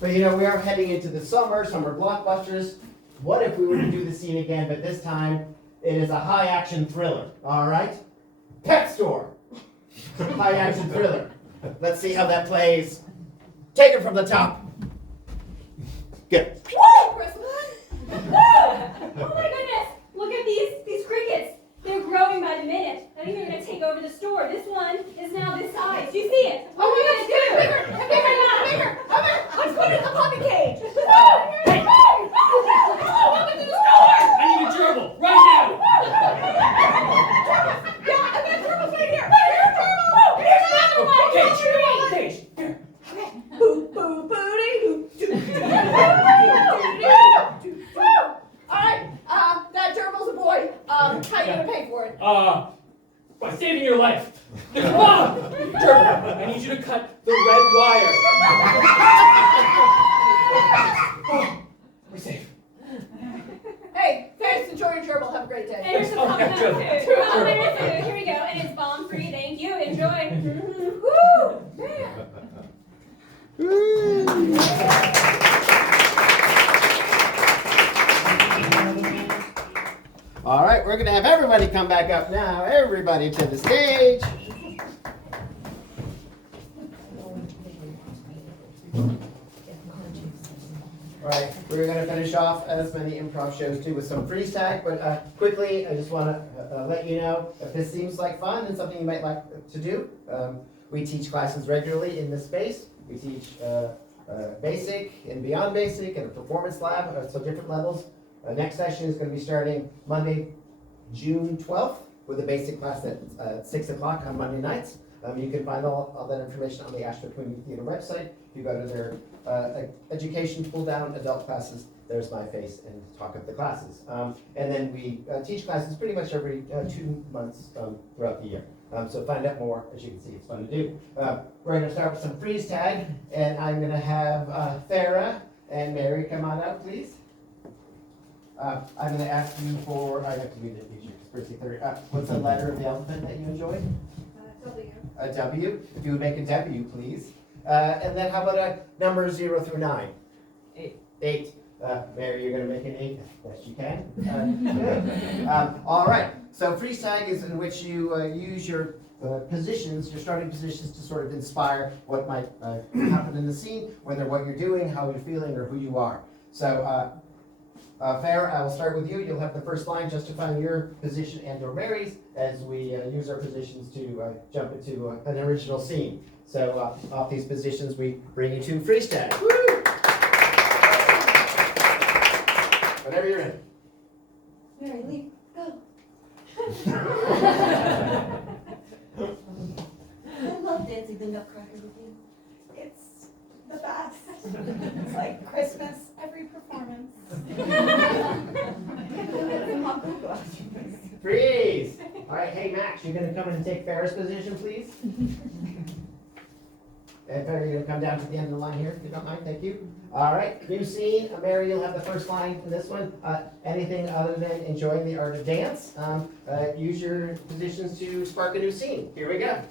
But you know, we are heading into the summer blockbusters. What if we were to do the scene again, but this time it is a high action thriller, all right? Pet store. High action thriller. Let's see how that plays. Take it from the top. Good. Woo! Woo! Oh my goodness! Look at these crickets. They're growing by the minute. I think they're gonna take over the store. This one is now this size. Do you see it? What are we gonna do? Bigger! Let's put it in the puppy cage! Hey! Welcome to the store! I need a gerbil right now. Yeah, and that gerbil's right here! Here's a gerbil! Here's another one! Cage. Here. Boo, boo, booty, boo, doo, doo, doo, doo. Alright, that gerbil's a boy. How you gonna pay for it? By saving your life. Come on! Gerbil, I need you to cut the red wire. We're safe. Hey, thanks, enjoy your gerbil, have a great day. And here's some complimentary food. Complimentary food. Here we go. And it's bomb free. Thank you. Enjoy. Woo! Man! All right, we're gonna have everybody come back up now. Everybody to the stage. All right, we're gonna finish off, as many improv shows do, with some freeze tag, but quickly, I just wanna let you know, if this seems like fun and something you might like to do, we teach classes regularly in this space. We teach basic and beyond basic and a performance lab, so different levels. Next session is gonna be starting Monday, June 12th, with a basic class at 6 o'clock on Monday nights. You can find all that information on the Asheville Community Theater website. If you go to their education pull down, adult classes, there's my face and talk of the classes. And then we teach classes pretty much every 2 months throughout the year. So find out more. As you can see, it's fun to do. We're going to start with some freeze tag, and I'm going to have Farah and Mary come on out, please. I'm going to ask you for, I have to read it easier, what's the letter of the alphabet that you enjoy? W. A W. If you would make a W, please. And then how about a number 0 through 9? 8. 8. Mary, you're going to make an 8. Yes, you can. All right. So freeze tag is in which you use your positions, your starting positions, to sort of inspire what might happen in the scene, whether what you're doing, how you're feeling, or who you are. So, Farah, I will start with you. You'll have the first line justifying your position and or Mary's as we use our positions to jump into an original scene. So off these positions, we bring you to freeze tag. Woo! Whenever you're in. Mary, leave, go. I love dancing the Nutcracker with you. It's the best. It's like Christmas, every performance. Freeze! All right, hey Max, you're gonna come in and take Farah's position, please. And Farah, you're gonna come down to the end of the line here, if you don't mind, thank you. All right, new scene. Mary, you'll have the first line in this one. Anything other than enjoying the art of dance. Use your positions to spark a new scene. Here we go.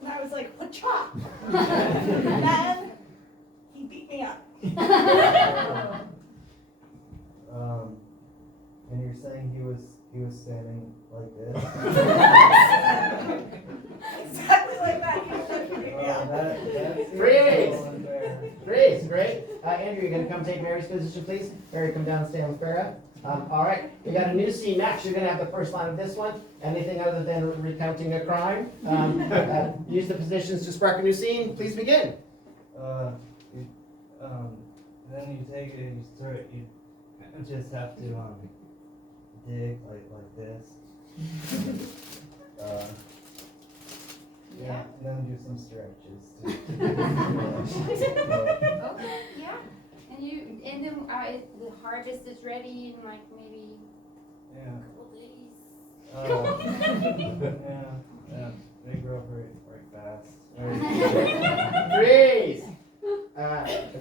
And I was like, "Whatcha?" And then he beat me up. And you're saying he was standing like this? Exactly like that. He was like beating me up. Freeze! Freeze, great. Andrew, you're gonna come take Mary's position, please. Mary, come down and stand with Farah. All right, we got a new scene. Max, you're gonna have the first line of this one. Anything other than recounting a crime. Use the positions to spark a new scene. Please begin. Then you take it, you just have to dig like this. Yeah, and then do some stretches too. Okay, yeah. And then the harvest is ready in like maybe Yeah. a couple days. Yeah, they grow very fast. Freeze!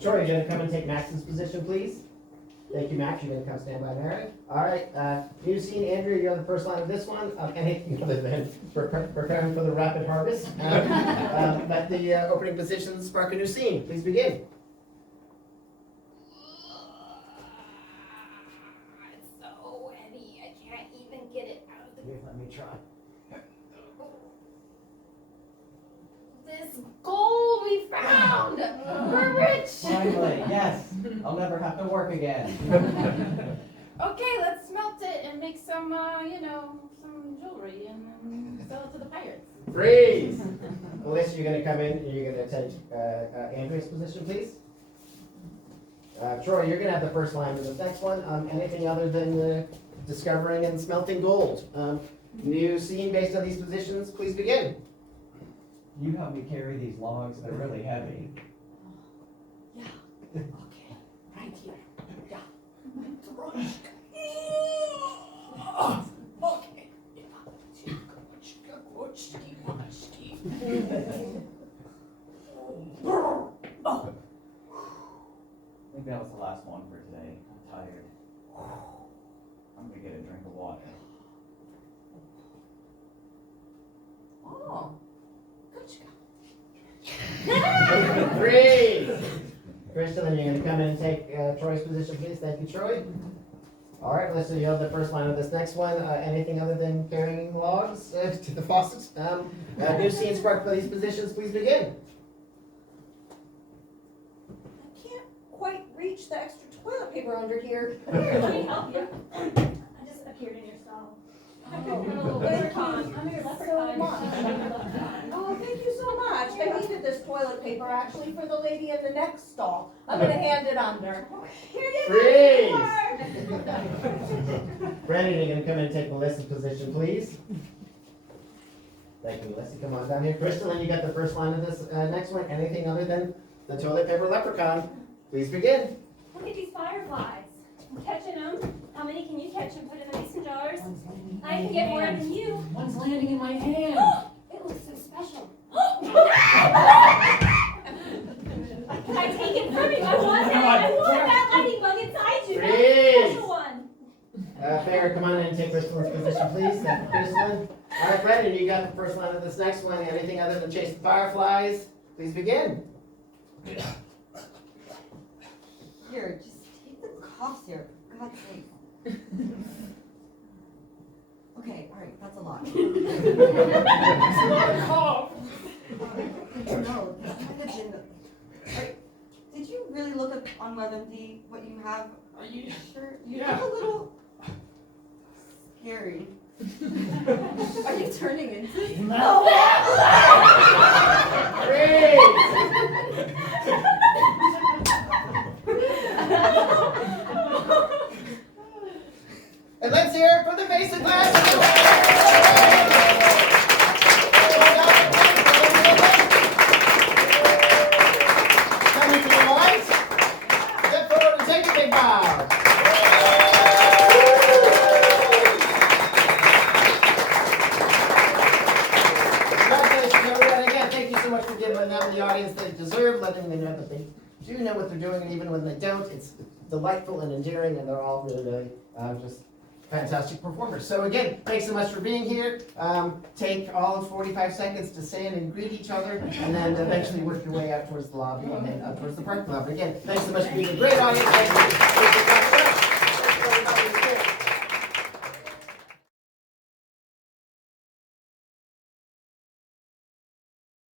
Troy, you're gonna come and take Max's position, please. Thank you, Max. You're gonna come stand by Mary. All right. New scene, Andrea. You're on the first line of this one. Anything other than preparing for the rapid harvest. Let the opening positions spark a new scene. Please begin. It's so heavy. I can't even get it out of the. Let me try. This gold we found. We're rich. Finally, yes. I'll never have to work again. Okay, let's smelt it and make some, some jewelry and then sell it to the pirates. Freeze! Melissa, you're gonna come in and you're gonna take Andrea's position, please. Troy, you're gonna have the first line of this next one. Anything other than discovering and smelting gold. New scene based on these positions, please begin. You help me carry these logs, they're really heavy. Yeah. Okay. Right here. Yeah. Okay. I think that was the last one for today. I'm tired. I'm gonna get a drink of water. Oh. Freeze! Kristalyn, you're gonna come in and take Troy's position, please. Thank you, Troy. All right, Melissa, you have the first line of this next one. Anything other than carrying logs to the faucets? New scene sparked by these positions, please begin. I can't quite reach the extra toilet paper under here. Can we help you? I just appeared in your stall. Oh, I'm a little thank leprechaun. you I'm your so leprechaun. much. Oh, thank you so much. I needed this toilet paper actually for the lady in the next stall. I'm gonna hand it under. Here you Freeze! go. Brennen, you're gonna come in and take Melissa's position, please. Thank you, Melissa. Come on down here. Kristalyn, you got the first line of this next one. Anything other than the toilet paper leprechaun? Please begin. Look at these fireflies. I'm catching them. How many can you catch and put in the mason jars? I can get more than you. One's landing in my hand. It looks so special. Can I take it from you? I want that lightning bug inside you. That's a special one. Farah, come on in and take Kristalyn's position, please. Thank you, Kristalyn. All right, Brennen, you got the first line of this next one. Anything other than chase the fireflies? Please begin. Here, just take the coughs here, for God's sake. Okay, alright, that's a lot. No, that might have been Alright, did you really look up on WebMD what you have? Are you sure? You look a little scary. Are you turning into? No! And let's hear it for the basic class. Coming to the right. Step forward and take a big bow. Congratulations, everyone. Again, thank you so much for giving them the audience they deserve, letting them know that they do know what they're doing, and even when they don't, it's delightful and endearing, and they're all really just fantastic performers. So again, thanks so much for being here. Take all of 45 seconds to stand and greet each other, and then eventually work your way out towards the lobby and then up towards the parking lot. But again, thanks so much for being a great audience. Thank you.